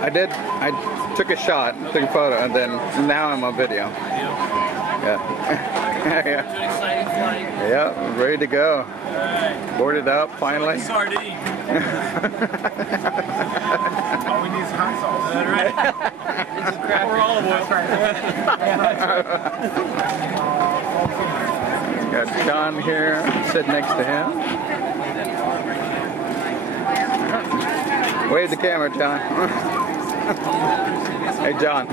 I did. I took a shot, took a photo, and then now I'm on video. Yeah. Yeah. Yeah, ready to go. Boarded up finally. Sardine. All we need is hot sauce. Is that right? This is crap. Or olive oil. Got John here, sitting next to him. Wave the camera, John. Hey, John.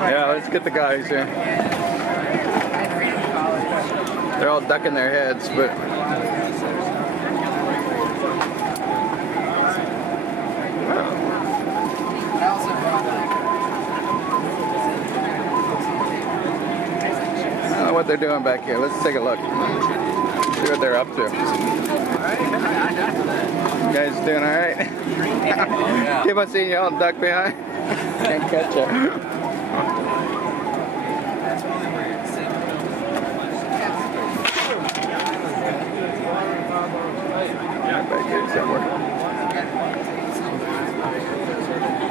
Yeah, let's get the guys here. They're all ducking their heads, but I don't know what they're doing back here. Let's take a look. See what they're up to. You guys doing all right? Keep on seeing y'all duck behind. Can't catch you. Back here somewhere.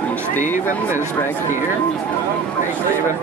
And Steven is back here. Hey, Steven.